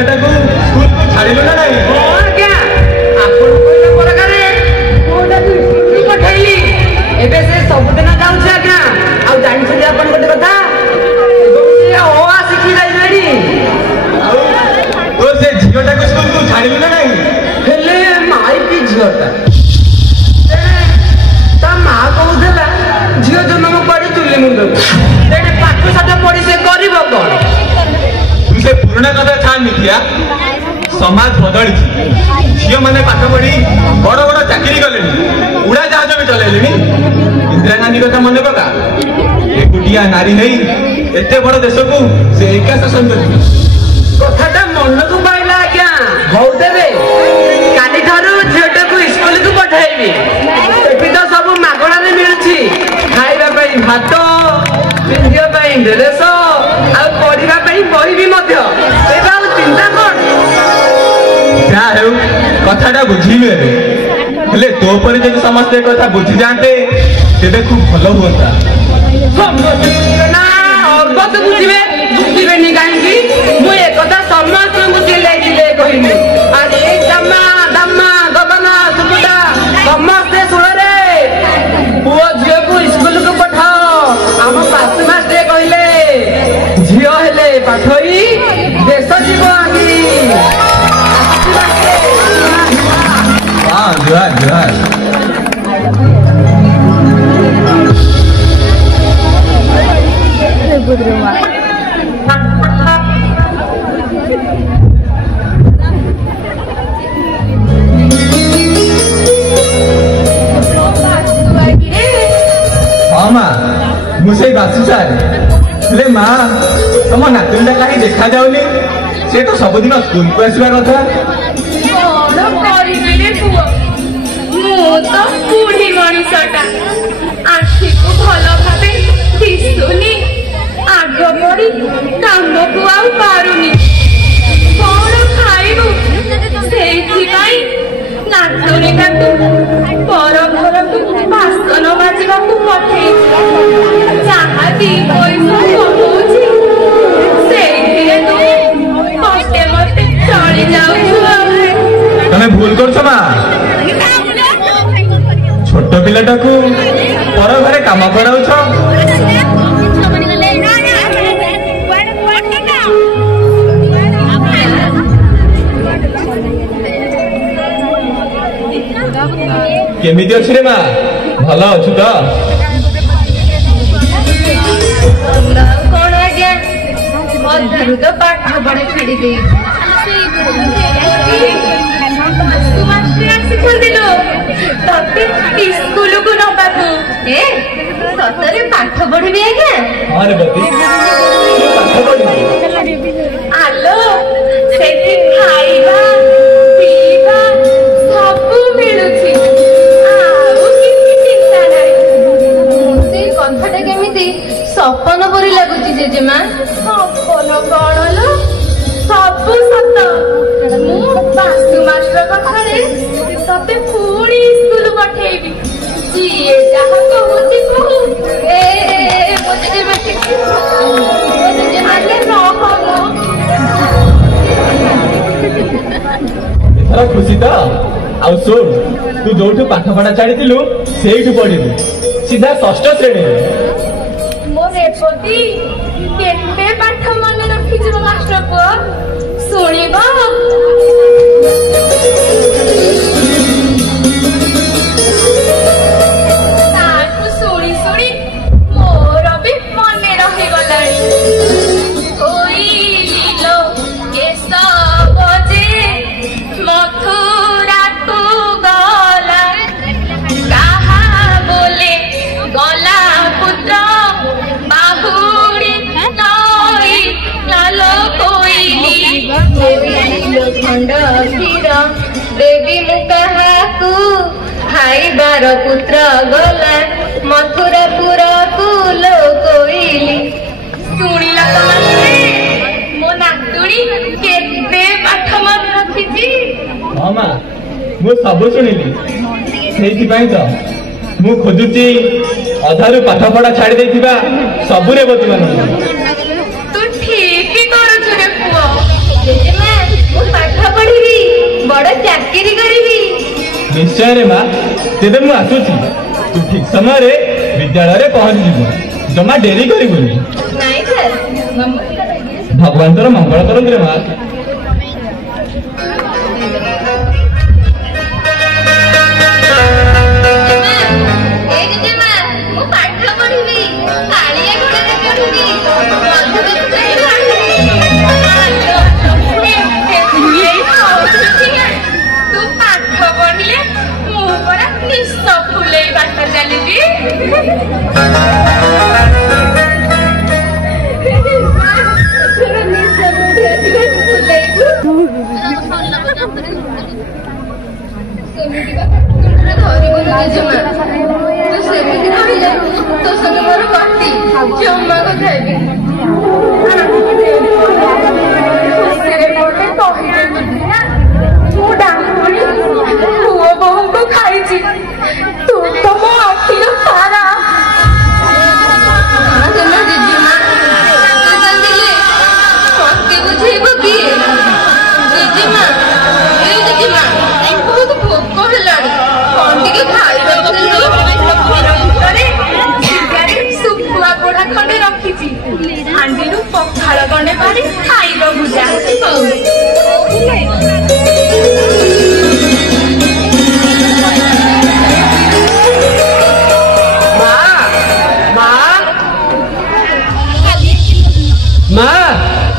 झीलटा को स्कूल को छाड़िलु ना नहीं आज्ञा आपण कहला प्रकारे कोटा को स्कूल पठाइली एबे से सब दिन जाउछ आज्ञा आ जानि छी आपण गोटे कथा एबे से ओ आ सिखि जाइलानी तो से झीलटा को स्कूल को छाड़िलु ना नहीं हेले माई की झीलटा ता मां कहउथला झील जन्म पड़ी तुले मुंड तेने पाठ साठ पड़ी से करिवो कोन तू से पुराना कथा छाड़ निथिया समाज बदली झील माने पाठ पढ़ी बड़ बड़ चाकरी कले उड़ा जहाज भी चलेली इंदिरा गांधी कथा मन पका एकुटिया नारी नहीं एते बड़ देश को से एका शासन करती कथाटा मन को पाइला आज्ञा हौ देबे काली थारु झीलटा को स्कूल को पठाइबी एठी तो सब मागणा रे मिलुची खाइबा पई भात पिंधिया पई ड्रेस आ पढ़िबा पई बही भी मध्य एबा चिंता कोन क्या है कथाटा बुझिले हेले तो पर जदि समस्त कथा बुझी जानते तेबे खूब भलो होता ना अगत बुझिबे बुझिबे नि काहेकि मु ए कथा समस्त बुझिले दिले कहिनी अरे दम्मा दम्मा गगना सुपुटा समस्त सुन रे पुओ झियो को स्कूल को पठाओ हम पास मास्टर कहले झियो हेले पाठई देश जीव आगी हां जुहार जुहार बुद्रुमा हाँ माँ मुझे बासु सार हेले माँ तुम नातुंडा कहीं देखा जाऊनी से तो सबुदिन स्कूल को आसवा कथा तो बुढ़ी मनीषटा आखि को भल भाव दिशुनी आग पड़ी काम को आ पारुनी कौन खाइबु से नातुनी पर घर को बासन बाजा पठे जहाँ दी पैसा कमाऊँ से मते मते चली जाऊ तमें भूल कर माँ छोट पिलाटा को पर घरे काम कराउछ केमिति अछि रे माँ भल अछु तो कौन आज्ञा अधरू तो पाठ पढ़ा छाड़ी दे स्कूल को नबाकू ए सतरे पाठ पढ़ी आज्ञा अरे बती पाठ पढ़ी आलो सेठी खाइबा पीबा सब मिलुछि आउ किछि चिंता नाही से कथाटा केमिति सपन परि लागुछि जेजेमा सपन कौन लो सब सत मु बासु मास्टर कथारे तते पुणी स्कूल पठेबी जीए जहाँ कहूँ कहू ए मुझे एथरा खुशी तो आउ सुन तू जोठु पाठ पढ़ा छाड़ी सेठू पढ़ू सीधा षष्ठ श्रेणी मो रेपति केते पाठ मन रखिछ मास्टर को सुनिबा खंड क्षीर देवी मुकाहाकू खाइबार पुत्र गला मथुरापुर फूल कोइली शुणिला तो मो नातुणी केते पाठ मन रखिछि हाँ माँ मु सब शुणिली से तो मु खोजुची अधारू पाठ पढ़ा छाड़ी देथिबा सबुरे बती मान तू ठीक ही करू रे पुओ जेजेमा निश्चय रे माँ तेरे मु आसुची तू ठीक समय विद्यालय पहुंच जीव जमा डेरी करिबुनी नहीं सर भगवान तोर मंगल करन रे माँ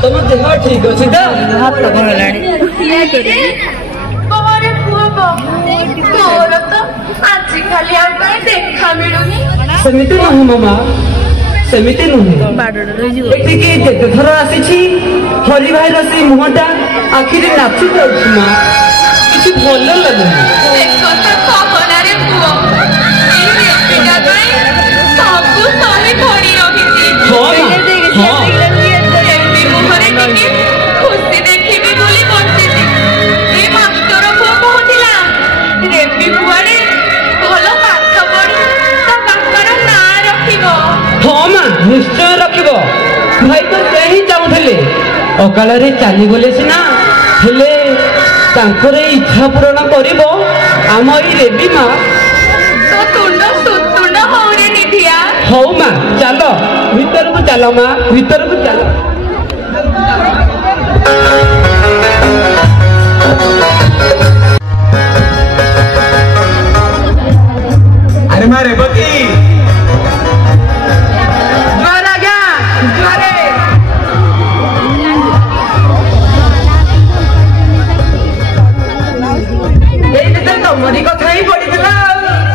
तुम देह ठीक अच्छी तो हाथ कौन देखा मिलूनी सेमिति नहीं मामा सेमिति नहीं एटिके जेते थर आसी हरि भाई रसी मुहटा आखिर नाची जाउछ मां किछि भल लागुनी एक कथा कहना रे पुओ ए बेटिका गई सबु सही पड़ी रहिती हां एमपी मुहरे टिके खुशी देखिबी बोली बंचिती ए मास्टर पुओ कहतिला रेपी पुआड़े भलो पाठ पढ़ी ता बापर ना रखिबो हाँ मां निश्चय रखिबो भाई तो यही चाहूले अकाल चली गले सीना हेले तांकर इच्छा पूरण करिबो आम ई रेबी मां तो तुंड सुतुंड होरे निधिया हौ मां चलो भीतर को चलो मां भीतर को चलो अरे माँ रेवती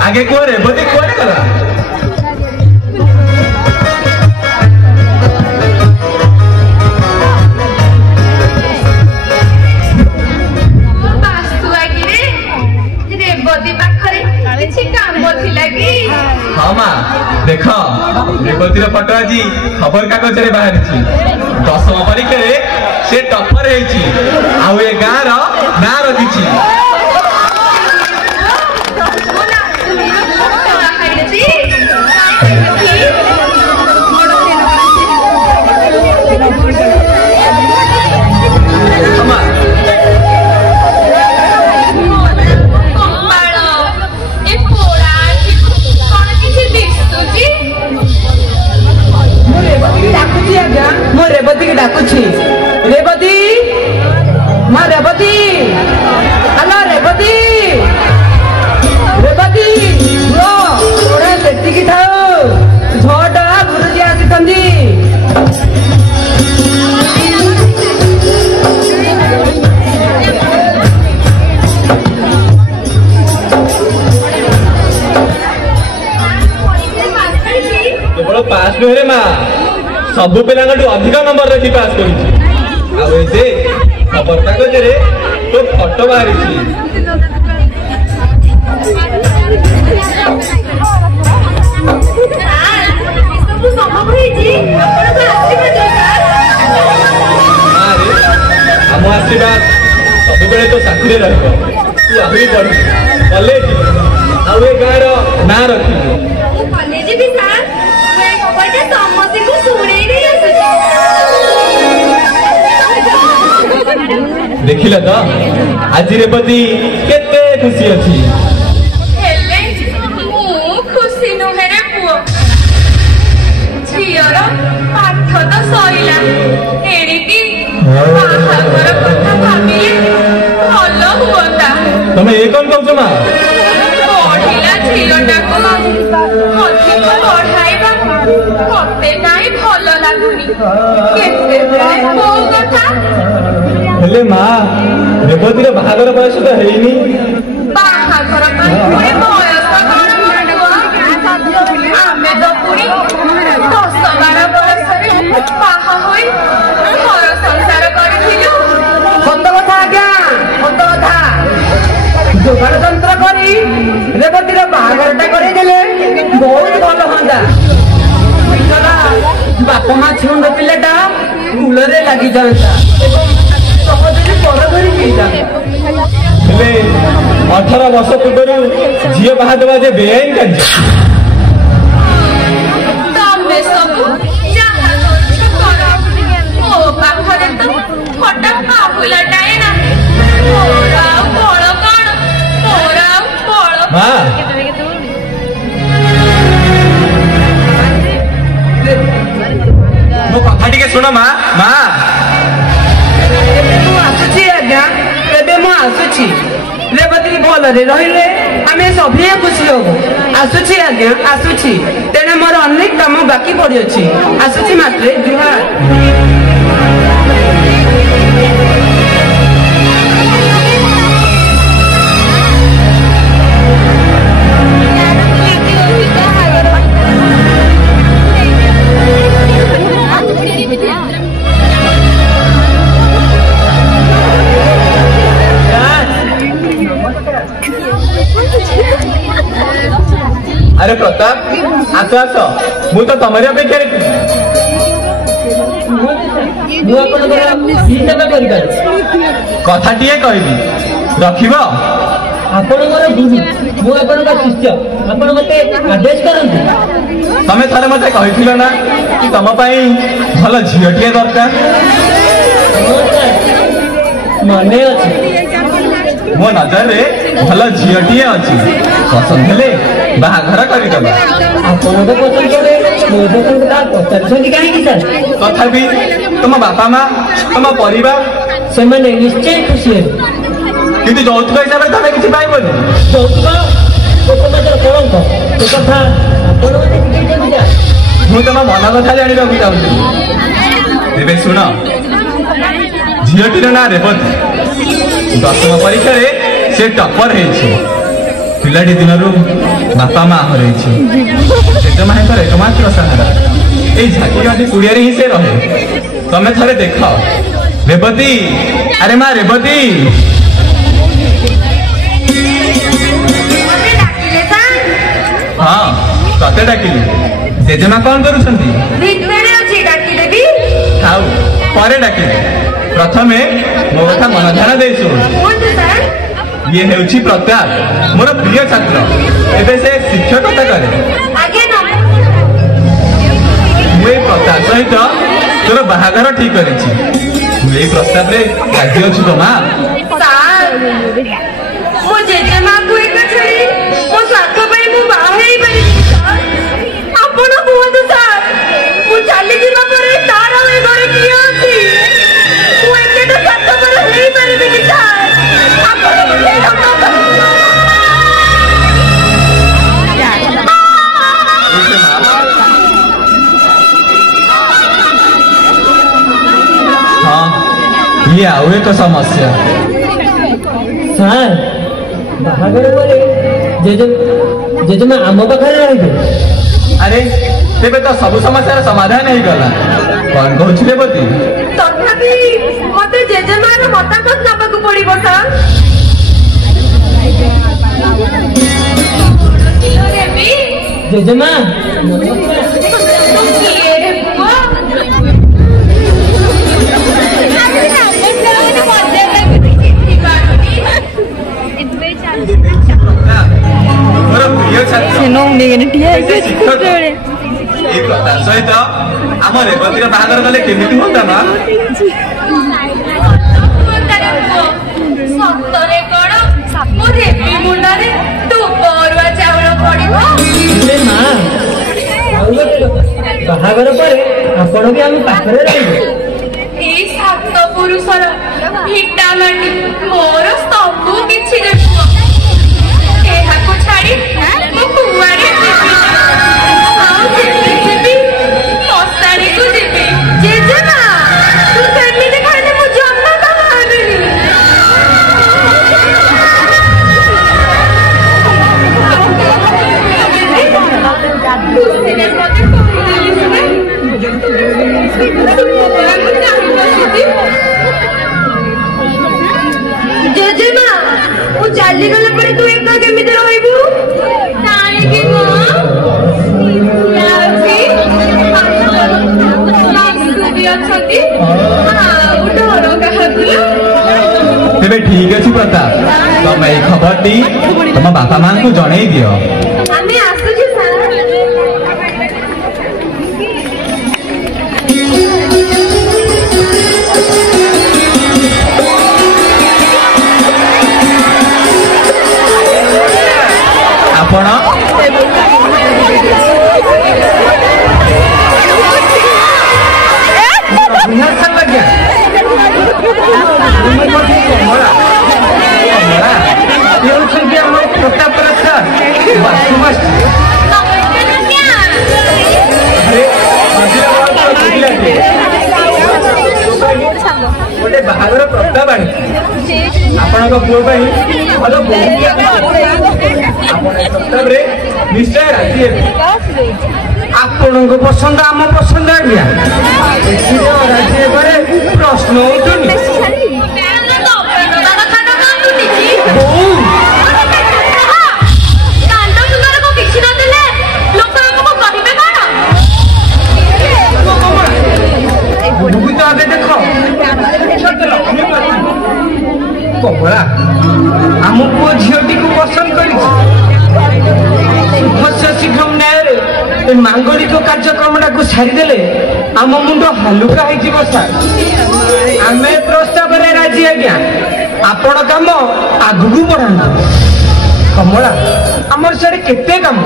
आगे को रेवती कुआड़े गला हाँ माँ देख रेवती फोटो आज खबर कागज रे बाहरी 10वीं परीक्षा से टपर होई गाँव ना रखी रेवती की डाकुची रेवती मां रेवती हेलो रेवती रेवती रो थोड़ा सेठी की थाओ झोटा गुरुजी आसी केवल पास नुहे माँ सबु पिला अधिक नंबर रखी पास कर खबर कागज रे तो फोटो बाहरी आम आशीर्वाद सब तो साथी रही तू आहरी पढ़ कॉलेज आउ गाँव ना रखी देखिल तो आज रेवती केते खुशी अच्छी ହେଲା ଏଣିକି ବାହାଘର କଥା ଭାବିଲେ ଭଲ ହୁଅନ୍ତା। ତମେ ଏ କଣ କହୁଛ ମା? ପଢିଲା ଝିଅଟାକୁ ଅଧିକ ପଢାଇବା ମତେ କାହିଁ ଭଲ ଲାଗୁନି। କେତେବେଳେ କୋଉ କଥା। ହେଲେ ମା ରେବତୀର ବାହାଘର ବୟସ ତ ହେଇନି। ବାହାଘର ପାଇଁ ପୁଣି ବୟସ କଣ ପୁଅ? ଆମେ ତ ପୁଣି 10-12 ବର୍ଷରେ ବାହା ହୋଇ ଘର ସଂସାର କରିଥିଲୁ। ସତ କଥା ଆଜ୍ଞା, ସତ କଥା। ଯୋଗାଡ଼ ଯନ୍ତ୍ର କରି ରେବତୀର ବାହାଘରଟା କରେଇଦେଲେ ବହୁତ ଭଲ ହୁଅନ୍ତା। ବାପା ମା ଛୁଣ୍ଡ ପିଲାଟା କୂଳରେ ଲାଗିଯାଆନ୍ତା ଏବଂ ସହଜରେ ପର ଧରି ହେଇଯାନ୍ତା। ହେଲେ 18 ବର୍ଷ ପୂର୍ବରୁ ଝିଅ ବାହା ଦେବା ଯେ ବେଆଇନ କାର୍ଯ୍ୟ। ତମେ ସବୁ ଯାହା କରୁଛ କର। ମୋ ପାଖରେ ତ ଫଟା ପାହୁଲାଟାଏ ନାହିଁ। ମୋର ଆଉ ବଳ କଣ? ମୋର ଆଉ ବଳ ମା ମୋ କଥା ଟିକେ ଶୁଣ ମା। ମା ମୁଁ ଆସୁଛି ଆଜ୍ଞା, ଏବେ ମୁଁ ଆସୁଛି। ରେବତୀ ଭଲରେ ରହିଲେ ଆମେ ସଭିଏ ଖୁସି ହବୁ। ଆସୁଛି ଆଜ୍ଞା, ଆସୁଛି। ତେଣେ ମୋର ଅନେକ କାମ ବାକି ପଡ଼ିଅଛି। ଆସୁଛି ମାତ୍ରେ ଜୁହାର। अरे प्रताप आस आस मु तो तमरी अपेक्षा कथाटीए कहबी रखिब। ଆପଣଙ୍କର ଗୁରୁ, ମୁଁ ଆପଣଙ୍କ ଶିଷ୍ୟ। ଆପଣ ମତେ ଆଦେଶ କରନ୍ତୁ। तमे थरे मते कहिथिल ना कि तम पई भल झियटिए दरकार। मने अछि मो नजर रे भल झियटिए अछि। पसंद हेले बाहाघर करिदबा। ଆପଣଙ୍କ ପସନ୍ଦ କଲେ ମୋ ପସନ୍ଦ ତା ପଚାରୁଛନ୍ତି କାହିଁକି ସାର୍? तथापि तुम बापा माँ तुम परिवार ସେମାନେ ନିଶ୍ଚୟ ଖୁସି ହେବେ। किंतु ଯୌତୁକ हिसाବରେ ତମେ କିଛି ପାଇବନି। ଯୌତୁକ ଲୋକମାନଙ୍କର କଳଙ୍କ। ଏ କଥା ଆପଣମାନେ ବୁଝେଇଛନ୍ତି ଯା। ମୁଁ ତମ ମନ କଥା ଜାଣିବାକୁ ଚାହୁଁଥିଲି। ଏବେ ଶୁଣ, ଝିଅଟିର ନାଁ ରେବତୀ। 10ମ ପରୀକ୍ଷାରେ ସେ ଟପର ହେଇଛି। ପିଲାଟି ଦିନରୁ ବାପା ମା ହରେଇଛି। ଜେଜେମାଙ୍କର ଏକମାତ୍ର ସାହାରା। ଏଇ ଝାଟିଗାଟି କୁଡ଼ିଆରେ ହିଁ ସେ ରହେ। ତମେ ଥରେ ଦେଖ ରେବତୀ। ଆରେ ମା ରେବତୀ। हाँ तते डाकिली। जेजेमा कौन करुछंती? ଭିତରେ ଅଛି ଡାକିଦେବି। थाउ परे डाकिली। प्रथमे मो कथा मन ध्यान दे सुन। କୁହନ୍ତୁ ସାର୍। ये हेउछि प्रताप मोर प्रिय छात्र। एबे से शिक्षकता करे। ଆଜ୍ଞା मु ए प्रताप सहित तोर बाहाघर ठीक करिछि। तू ए प्रस्ताव रे राजी अछि तो मां? ସାର୍ ମୋ ଜେଜେମାକୁ ଏକା ଛାଡ଼ି ମୋ ସ୍ୱାର୍ଥ ପାଇଁ ମୁଁ ବାହା ହେଇପାରିବି ସାର୍। ଆପଣ କୁହନ୍ତୁ ସାର୍, ମୁଁ ଚାଲିଯିବା ପରେ ତାର ଆଉ ଏ ଘରେ କିଏ ଅଛି? ମୁଁ ଏତେଟା ସ୍ୱାର୍ଥପର ହେଇପାରିବି କି ସାର୍? ଆପଣ ମୋତେ କ୍ଷମା କରନ୍ତୁ। हाँ ये आउ एक समस्या। ସାର୍ ବାହାଘର ପରେ ଜେଜେମା ଆମ ପାଖରେ ରହିବେ। अरे तेबे तो सब समस्यार समाधान ही गला। कौन कहूछि रेवती? ତଥାପି ମୋତେ ଜେଜେମାର ମତାମତ ନେବାକୁ ପଡ଼ିବ ସାର୍। ଜେଜେମା କିଏ ରେ ପୁଅ? मोर प्रिय छात्र शिक्षक এই প্রথা সহিত আম রেবতীর বাহাঘর কলে কেমিতি হতা মা? ସତରେ କଣ ମୋ ରେବି ମୁଣ୍ଡରେ ଧୂପ ଅରୁଆ ଚାଉଳ ପଡ଼ିବ? ମା ବାହାଘର ପରେ ଆପଣ ବି ଆମ ପାଖରେ ରହିବେ। ଏଇ ସାତ ପୁରୁଷର ଭିଟା ମାଟି ମୋର ସବୁ କିଛି ଦେଖିବ। ଏହାକୁ ଛାଡି ମୁଁ କୁଆଡେ ଯିବି? ଆଉ ଯିବି ମଶାଣିକୁ ଯିବି। ଜେଜେମା ତୁ ସେମିତି ଖାଇଲେ ମୁଁ ଜମା ତ ଭାବିନି। ଜେଜେମା ମୁଁ ଚାଲିଗଲା ପରେ ତୁ ଏକା କେମିତି ରହିବୁ? କାହିଁକି ଅଛନ୍ତି ଆଉ ଡର କାହାକୁ? ତେବେ ଠିକ ଅଛି ପ୍ରତାପ, ତମେ ଏଇ ଖବରଟି ତମ ବାପା ମାଙ୍କୁ ଜଣେଇ ଦିଅ। ଆମେ ଆସୁଛୁ ସାର୍। ଆପଣ ହେଉଛନ୍ତି ଆମ ପ୍ରତାପର ସାର୍ ଗୋଟେ ବାହାଘର ପ୍ରସ୍ତାବ ଆଣିଛି ଆପଣଙ୍କ ପୁଅ ପାଇଁ। ଆପଣ ଏ ପ୍ରସ୍ତାବରେ ନିଶ୍ଚୟ ରାଜି ହେବେ। ଆପଣଙ୍କ ପସନ୍ଦ ଆମ ପସନ୍ଦ ଆଜ୍ଞା, ଏଥିରେ ରାଜି ହେବାରେ ପ୍ରଶ୍ନ ଉଠୁନି। ଆଗେ ଦେଖ କମଳା ଆମ ପୁଅ ଝିଅଟିକୁ ପସନ୍ଦ କରିଛି। ଶୁଭସ୍ୟ ଶୀଘ୍ରମ ନ୍ୟାୟରେ ଏ ମାଙ୍ଗଳିକ କାର୍ଯ୍ୟକ୍ରମଟାକୁ ସାରିଦେଲେ ଆମ ମୁଣ୍ଡ ହାଲୁକା ହେଇଯିବ ସାର୍। ଆମେ ପ୍ରସ୍ତାବରେ ରାଜି ଆଜ୍ଞା, ଆପଣ କାମ ଆଗକୁ ବଢାନ୍ତୁ। କମଳା ଆମର ସିଆଡେ କେତେ କାମ।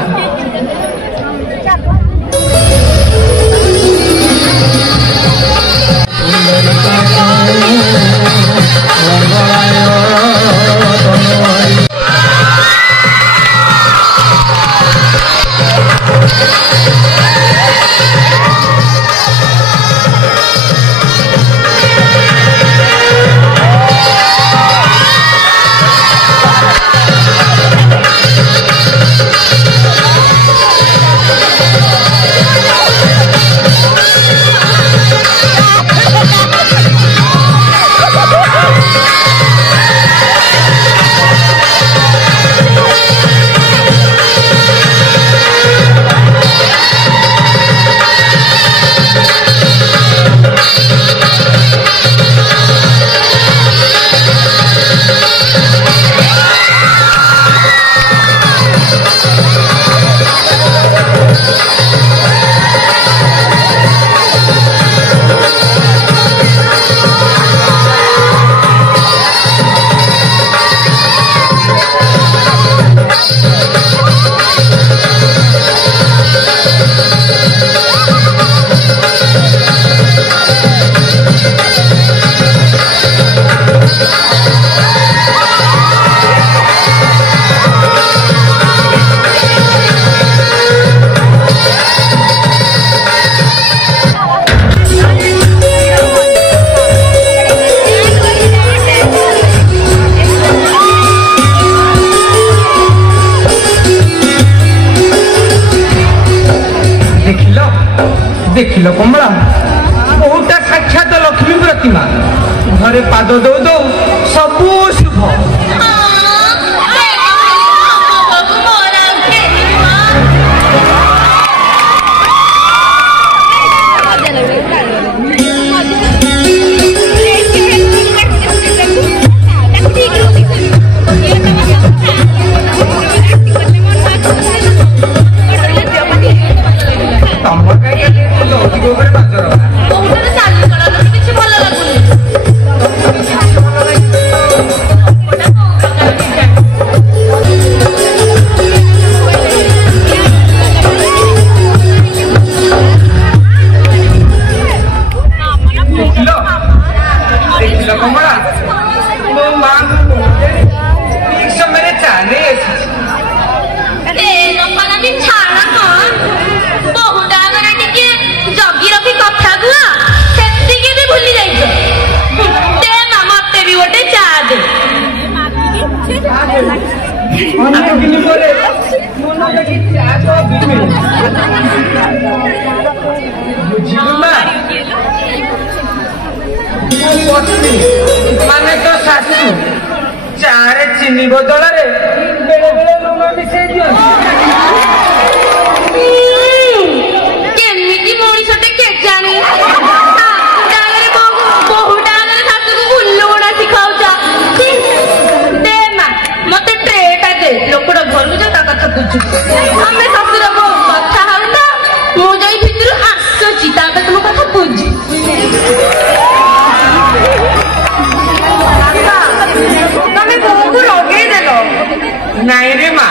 ଦେଖିଲ କମଳା, କୋଉଟା ସାକ୍ଷାତ ଲକ୍ଷ୍ମୀ ପ୍ରତିମା। ଘରେ ପାଦ ଦଉ ଦଉ ସବୁ ଶୁଭ। କିଛି ଭଲ ଲାଗୁନି। ଅନେକ ଦିନ ପରେ ମନ ଦେଖି ଚା ତ ପିଇବେ। ବୁଝିଲୁ ନା? ମୋ ପତ୍ନୀ ମାନେ ତ ଶାଶୁ ଚାରେ ଚିନି ବଦଳରେ ବେଳେ ବେଳେ ଲୁଣ ମିଶେଇ ଦିଅନ୍ତି। କେମିତି ମଣିଷଟେ କେଜାଣି ବହୁଟା ଶାଶୁକୁ ଉଲ୍ଲୁ ଗୁଡା ଶିଖାଉଛ। ଦେ ମା ମତେ ଟ୍ରେଟା ଦେ, ଲୋକଟା ଘରକୁ ଯା ତା କଥା ବୁଝୁ। ଆମେ ଶାଶୁର ବୋଉ କଥା ହଉଥା, ମୁଁ ଯାଇ ଭିତରୁ ଆସୁଛି ତାପରେ ତୁମ କଥା ବୁଝି। ତମେ ବୋଉକୁ ଲଗେଇଦେଲ। ନାଇଁ ରେ ମା,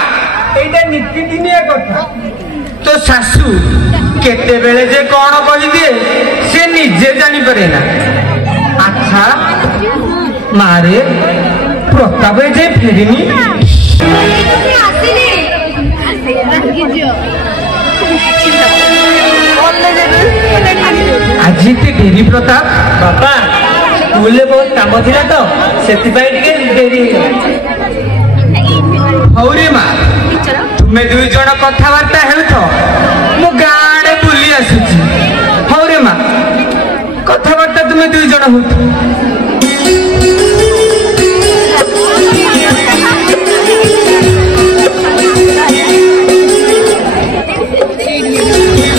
ଏଇଟା ନୀତିଦିନିଆ କଥା। ତୋ ଶାଶୁ କେତେବେଳେ ଯେ କଣ କହିଦିଏ ସେ ନିଜେ ଜାଣିପାରେ ନା। ଆଚ୍ଛା ମାରେ, ପ୍ରତାପ ଯେ ଫେରିନି? ଆଜି ଏତେ ଡେରି ପ୍ରତାପ? ବାପା ସ୍କୁଲରେ ବହୁତ କାମ ଥିଲା ତ ସେଥିପାଇଁ ଟିକେ ଡେରି ହେଇଗଲା। ହଉ ରେ ମା, ତୁମେ ଦୁଇ ଜଣ କଥାବାର୍ତ୍ତା ହେଉଥ, ମୁଁ ଗାଁ ଆଡେ ବୁଲି ଆସୁଛି। ହଉ ରେ ମା, କଥାବାର୍ତ୍ତା ତୁମେ ଦୁଇ ଜଣ ହଉଥ।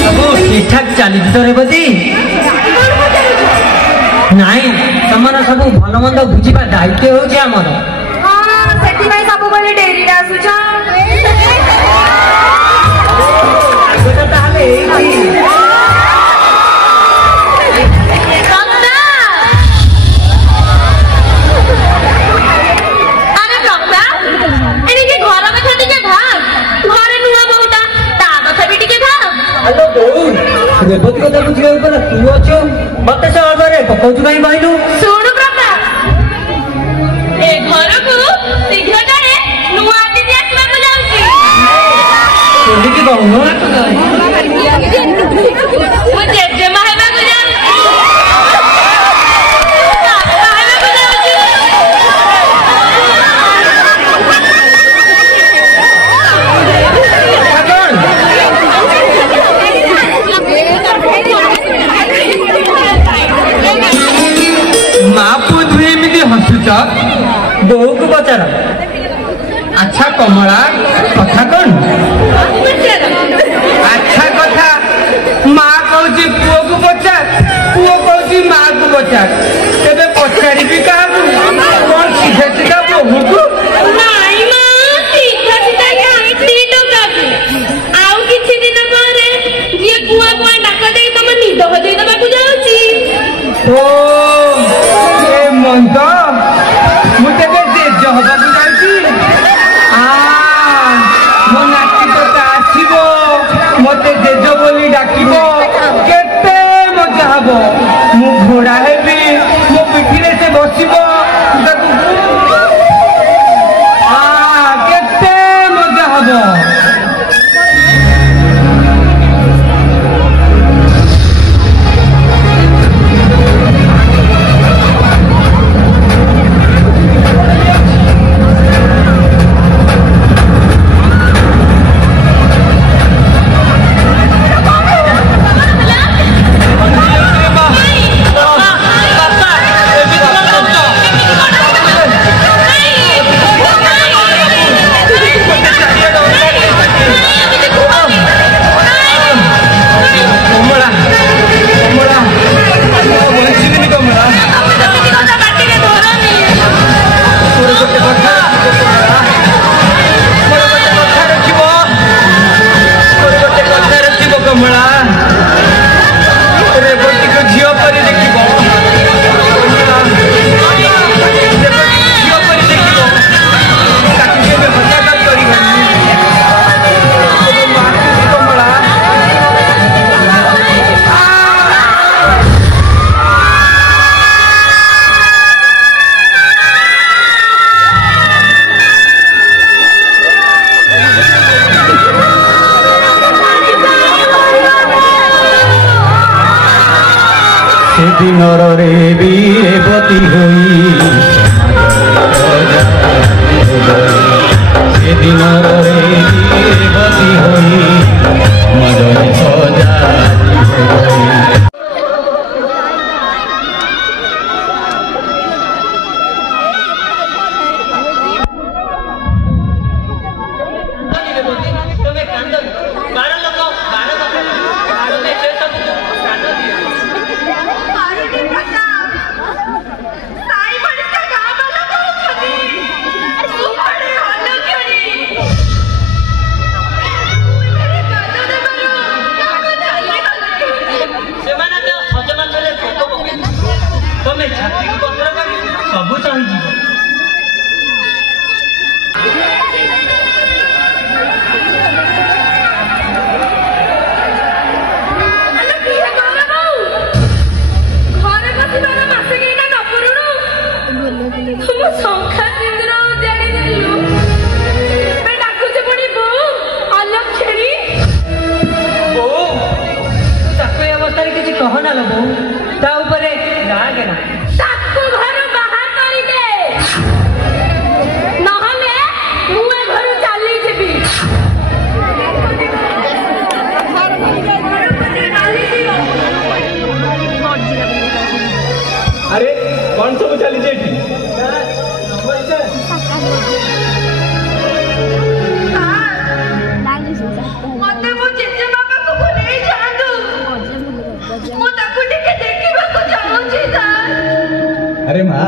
ସବୁ ଠିକ ଠାକ ଚାଲିଛି ତ ରେବତୀ? ନାଇଁ, ତମର ସବୁ ଭଲ ମନ୍ଦ ବୁଝିବା ଦାୟିତ୍ୱ ହଉଛି ଆମର। ସେଥିପାଇଁ ସବୁବେଳେ ଡେରିରେ ଆସୁଛ। ତାହେଲେ ଏଇଠି ରେବତୀ କଥା ବୁଝିବାକୁ ଗଲେ ତୁ ଅଛୁ, ମତେ ସେ ଅଳ୍ପରେ ପକଉଛୁ କାହିଁ କହିଲୁ? ଶୁଣୁ ପ୍ରତାପ, ଏ ଘରକୁ ଶୀଘ୍ରଟାରେ ନୂଆ ଅତିଥି ଆସିବାକୁ ଯାଉଛି। କେମିତି କହୁନୁ? ମୁଁ ଜେଜେମା ହେବାକୁ ଯାଉଛି। ବାପା ହେବାକୁ ଯାଉଛି। ମା ପୁଅ ଦୁହେଁ ଏମିତି ହସୁଛ? ବୋଉକୁ ପଚାର। ଆଚ୍ଛା କମଳା, କଥା କଣ? ଆଚ୍ଛା କଥା, ମା କହୁଛି ପୁଅକୁ ପଚାର, ପୁଅ କହୁଛି ମାକୁ ପଚାର। ତେବେ ପଚାରିବି କାହାକୁ? କଣ ସିଧା ସିଧା ବୋହୂକୁ? ନାଇଁ ମା, ସିଧା ସିଧା ଦି ଟଙ୍କାକୁ। ଆଉ କିଛି ଦିନ ପରେ ଯିଏ କୁଆ କୁଆ ଡାକ ଦେଇ ତମ ନିଦ ହଜେଇ ଦେବାକୁ ଯାଉଛି। ଓ ଏ ମନ୍ଦ, ମୁଁ ତେବେ ଜେଜ ହବାକୁ ଯାଉଛି। ମୋ ନାତି ତୋତେ ଆସିବ, ମତେ ଜେଜ ବୋଲି ଡାକିବ, କେତେ ମଜା ହବ। ମୁଁ ଘୋଡା ହେବି, ମୋ ପିଠିରେ ସେ ବସିବ, କେତେ ମଜା ହବ। ସେଦିନର ରେବତୀ ହୋଇ ଦିନରେ ରେବତୀ ହୋଇ ମଜରେ ସଜା ସବୁ ଚଳିଯିବ। ତାକୁ ଏ ଅବସ୍ଥାରେ କିଛି କହନା ଲୋ ବୋଉ, ତା ଉପରେ ରାଗେ ନା। ତାକୁ ଘରୁ ବାହାର କରିଦେ, ନହେଲେ ମୁଁ ଏ ଘରୁ ଚାଲିଯିବି। ଆରେ କଣ ସବୁ ଚାଲିଛି ଏଠି? ମତେ ମୋ ଜେଜେମା ପାଖକୁ ନେଇ ଯାଆନ୍ତୁ, ମୁଁ ତାକୁ ଟିକେ ଦେଖିବାକୁ ଚାହୁଁଛି ସାର୍। ଆରେ ମା,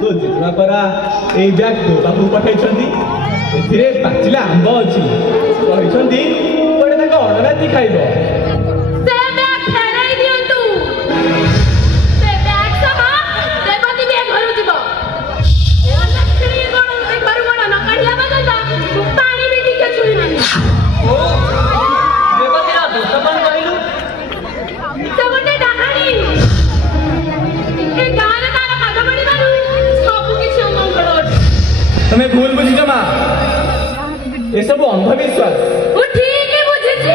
ତୋ ଜେଜେମା ପରା ଏଇ ବ୍ୟାଗ୍ ତୋ ପାଖକୁ ପଠେଇଛନ୍ତି। ଏଥିରେ ପାଚିଲା ଆମ୍ବ ଅଛି, କହିଛନ୍ତି କୁଆଡ଼େ ତାଙ୍କ ଅଣରାତି ଖାଇବ। ସେ ବ୍ୟାଗ୍ ଫେରାଇ ଦିଅନ୍ତୁ। ସେ ବ୍ୟାଗ୍ ସହ ରେବତୀ ବି ଏ ଘରୁ ଯିବ। ଲକ୍ଷ୍ମୀ କଣ ଏ ଘରୁ କଣ ନ କାଢିଲା ପର୍ଯ୍ୟନ୍ତ ମୁଁ ପାଣି ବି ଟିକେ ଛୁଇଁବିନି। ରେବତୀର ଦୋଷ କଣ କହିଲୁ? ସେ ଗୋଟେ ଡାହାଣୀ। ଏ ଗାଁରେ ତାର ପାଦ ପଡ଼ିବାରୁ ସବୁ କିଛି ଅମଙ୍ଗଳ ଅଛି। ତମେ ଭୁଲ ବୁଝିଛ ମା, ଏସବୁ ଅନ୍ଧବିଶ୍ୱାସ। ମୁଁ ଠିକ୍ ବୁଝିଛି।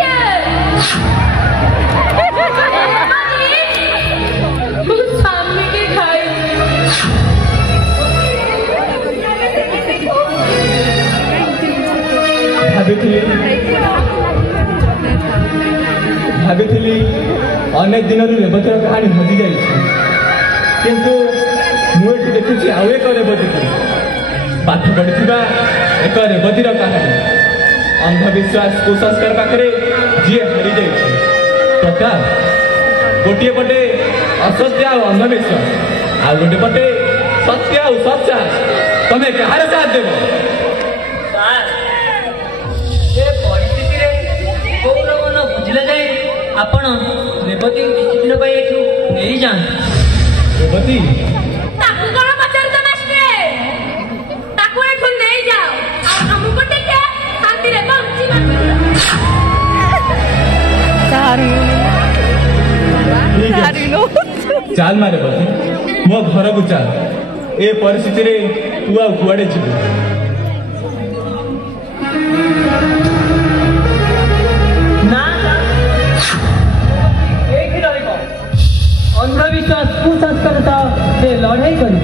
ମୁଁ ସ୍ୱାମୀକି ଖାଇବି। ଭାବିଥିଲି ଅନେକ ଦିନରୁ ରେବତୀର କାହାଣୀ ହଜି ଯାଇଛି, କିନ୍ତୁ ମୁଁ ଏଠି ଦେଖୁଛି ଆଉ ଏକ ରେବତୀକୁ। ପାଠ ପଢ଼ିଥିବା ଏକ ରେବତୀର କାହାଣୀ। ଅନ୍ଧବିଶ୍ୱାସ କୁସଂସ୍କାର ପାଖରେ ଯିଏ ହାରିଯାଇଛି। ପ୍ରତାପ, ଗୋଟିଏ ପଟେ ଅସତ୍ୟ ଆଉ ଅନ୍ଧବିଶ୍ୱାସ, ଆଉ ଗୋଟେ ପଟେ ସତ୍ୟ ଆଉ ସତ୍ସାହସ। ତମେ କାହାର ସାଥ ଦେବ? ଏ ପରିସ୍ଥିତିରେ କୋଉର ମନ ବୁଝିଲା ଯାଏ ଆପଣ ରେବତୀକୁ କିଛି ଦିନ ପାଇଁ ଏଠୁ ନେଇଯାଆନ୍ତୁ। ରେବତୀ, ତାକୁ କଣ ପଚାରୁଛ ମାଷ୍ଟ୍ରେ? ତାକୁ ଏଠୁ ନେଇଯାଅ, ଆଉ ଆମକୁ ଟିକେ ଶାନ୍ତିରେ ବଞ୍ଚିବାକୁ ଦିଅ। ଚାଲ ମା ରେବତୀ, ମୋ ଘରକୁ ଚାଲ। ଏ ପରିସ୍ଥିତିରେ ତୁ ଆଉ କୁଆଡ଼େ ଯିବୁ? ନା ଏଇଠି ରହିବ। ଅନ୍ଧବିଶ୍ୱାସ କୁସଂସ୍କାର ସହ ସେ ଲଢ଼େଇ କରିବ।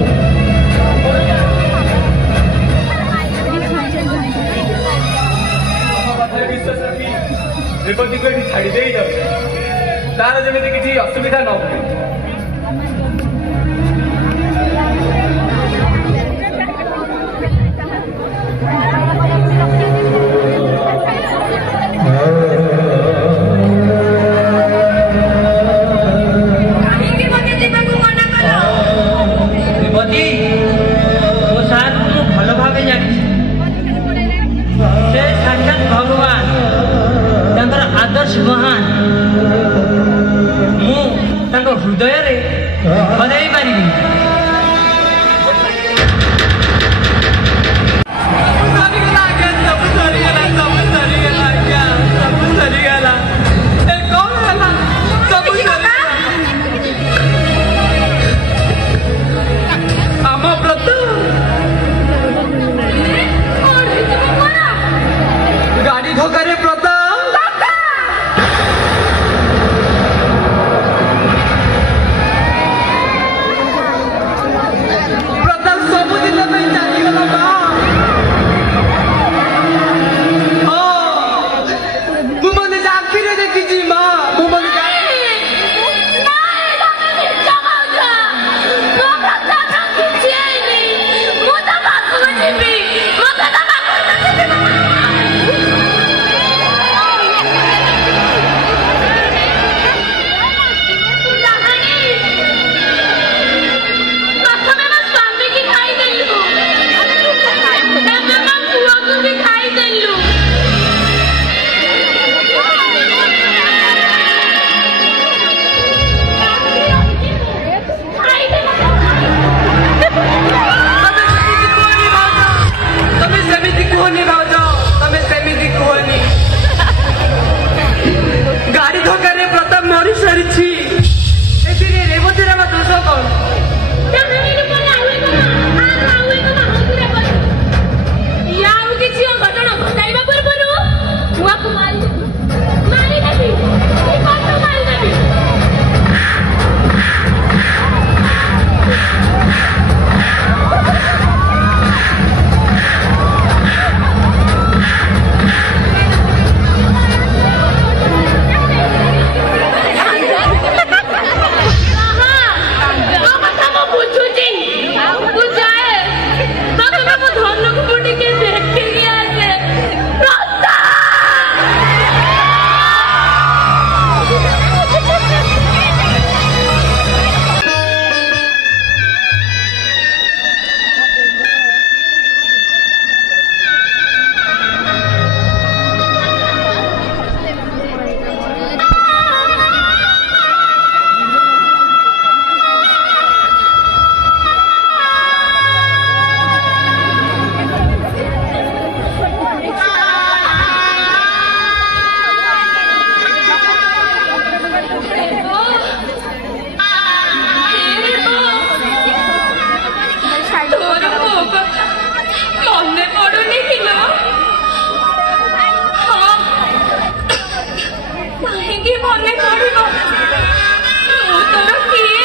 ବିଶ୍ୱାସ ରଖି ରେବତୀକୁ ଏଠି ଛାଡ଼ି ଦେଇ ଯାଉଛି, ତାର ଯେମିତି କିଛି ଅସୁବିଧା ନ ହୁଏ। କାହିଁକି ମତେ ଯିବାକୁ ମନା କଲ? ରେବତୀ, ମୋ ସାର୍କୁ ମୁଁ ଭଲ ଭାବେ ଜାଣିଛି। ସେ ସାକ୍ଷାତ ଭଗବାନ, ତାଙ୍କର ଆଦର୍ଶ ମହାନ। ମୁଁ ତାଙ୍କ ହୃଦୟରେ ହରେଇ ପାରିବି। ପଡିବ ମୁଁ ତୋର କିଏ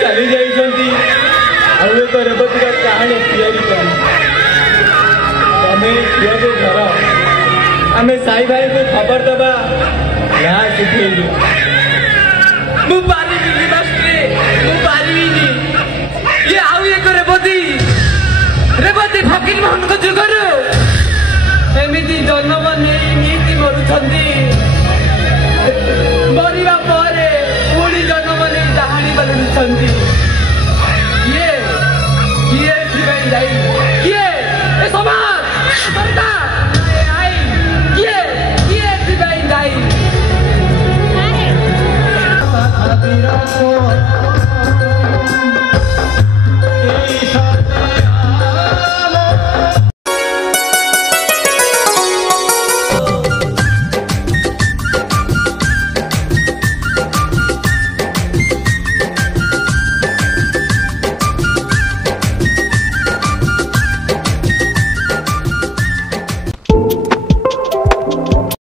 चली जाइछंती आउ एक रेवतीर कहानी तैयारी करी तमें झील को घर आम साई भाई को खबर दबा ना शिखेलु ये आउ एक रेवती फकीर मोहन को जुगर एमती जन्म नहीं नीति मरुंट मरवा पर पुणी जन्म नहीं डाहाणी बलुंट किए किए किए समाज